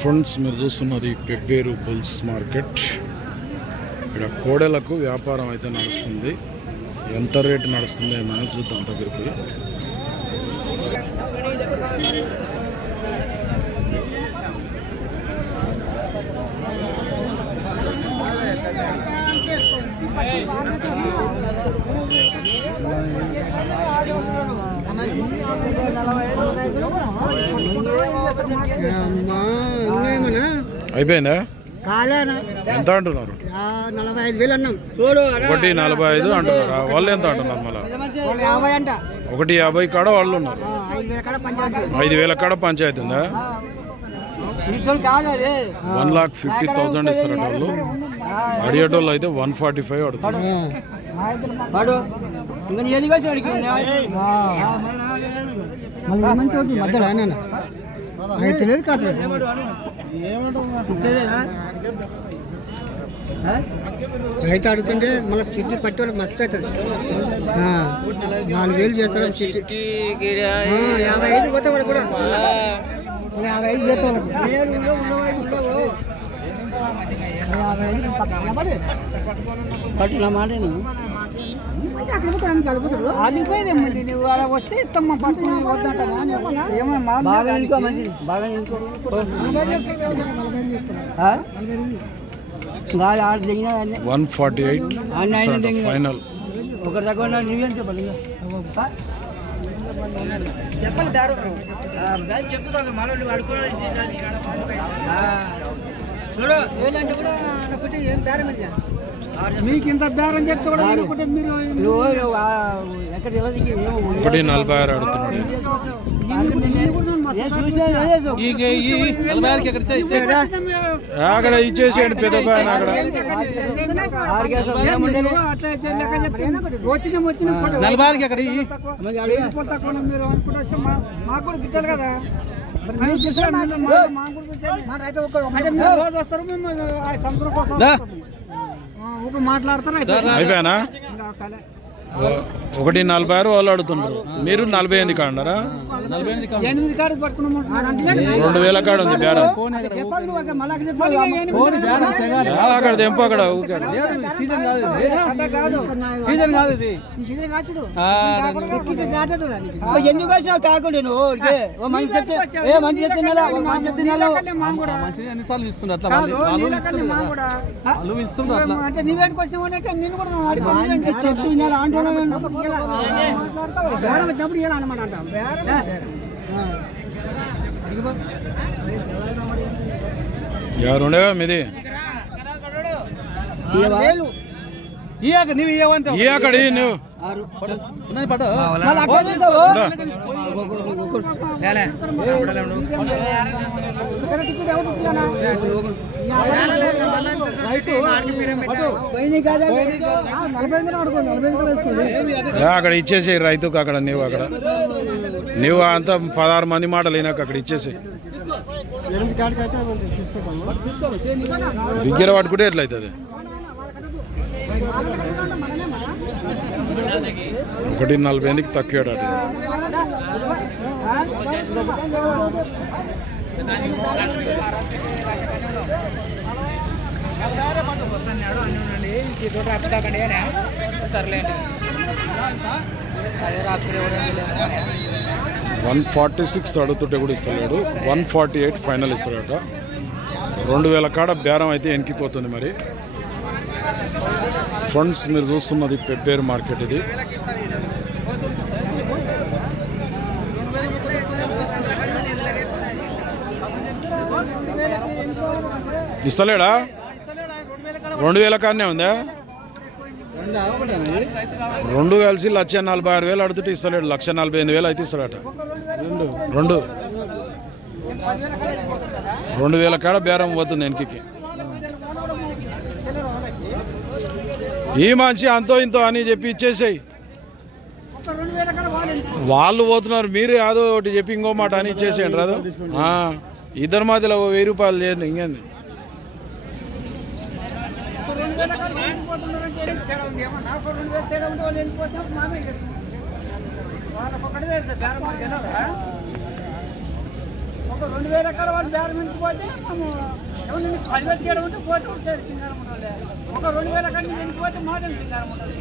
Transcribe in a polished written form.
Friends మీరు చూస్తున్నది Pebbair bulls market. ఇక్కడ కోడెలకు వ్యాపారం అయితే నడుస్తుంది. ఎంత రేటు నడుస్తుంది ఏమైనా చూద్దాం దగ్గరికి. అయిపోయిందా? ఎంత అంటున్నారు? 45,000 అన్నాం. ఒకటి 45 అంటున్నారు. వాళ్ళు ఎంత అంటున్నారు? మళ్ళీ 150 కాడ వాళ్ళు ఉన్నారు. 5,000 కాడ పంచాయతీ ఉందా? 1,50,000 ఇస్తారట వాళ్ళు. అడిగేటోళ్ళు అయితే 145 అడుగుతారు. రైతు అడుగుతుంటే మనకు సిట్టి పట్టి వాళ్ళకి మస్తు అవుతుంది. 4,000 చేస్తారు. 55 పోతే వాళ్ళకి కూడా 55 చేస్తే వాళ్ళకి వస్తే ఇస్తాం. ఫైనల్ ఒకటి తక్కువ నువ్వేం చెప్పాలి? చెప్పాలి మీకు ఇంత బేరం చెప్తే కూడా మీరు ఎక్కడ 1,46 అడుగుతున్నాడు. అక్కడ ఇచ్చేసేయండి పెద్ద పైన. అక్కడ 40 ఎక్కడ మీరు అనుకుంటే మాకు కూడా గిట్టాలి కదా. రోజు వస్తారు, మేము సంవత్సరం కోసం ఒక మాట్లాడతారు. అయిపోయానా? 1,46 వాళ్ళు అడుగుతున్నారు. మీరు 48 కాడ ఉన్నారా? 8 కాడికి పట్టుకున్నాము. 2,000 కాడ ఉంది బేరం. అక్కడ తెంపు. అక్కడ ఎందుకు వచ్చినావు కాకుండా అంటే నీవేంటికి వచ్చామంటే నేను కూడా వచ్చినప్పుడు ఇలా అనమాట అంటాం. ఎవరుండేవా మీది? నువ్వు ఏమంటావు? అక్కడ నువ్వు అక్కడ ఇచ్చేసి రైతుకు. అక్కడ నువ్వు అంతా 16 మంది మాటలు అయినాక అక్కడ ఇచ్చేసి దగ్గర పట్టుకుంటే ఎట్లయితుంది? 1,48కి తక్కువ. 146 అడుగుతుంటే కూడా ఇస్తలేడు. 148 ఫైనల్ ఇస్తాడట. 2,000 కాడ బేరం అయితే ఎనికిపోతుంది. మరి ఫ్రెండ్స్ మీరు చూస్తున్నది పెబ్బేరు మార్కెట్. ఇది ఇస్తలేడా? 2,000 కాడనే ఉందా? 2 కలిసి 1,46,000 అడుగుతుంటే ఇస్తలేడు. 1,48,000 అయితే ఇస్తాడట. 2,000 కాడ బేరం పోతుంది వెనక్కి. ఈ మనిషి అంతో ఇంతో అని చెప్పి ఇచ్చేసాయి. వాళ్ళు పోతున్నారు, మీరు ఏదో ఒకటి చెప్పి ఇంకో మాట అని ఇచ్చేసేయండి. రాదు ఇద్దరి మధ్యలో 1000 రూపాయలు చేయండి. ఇంకేంది? ఒక 2000 ఎక్కడ వాళ్ళు బేరమించి పోతే మేము ఎవరిని 10,000 చేయడం ఉంటే పోతే సైడ్ సింగారం ఉండాలి. ఒక 2000 ఎక్కడ నుంచి పోతే మాదే సింగారం ఉండాలి.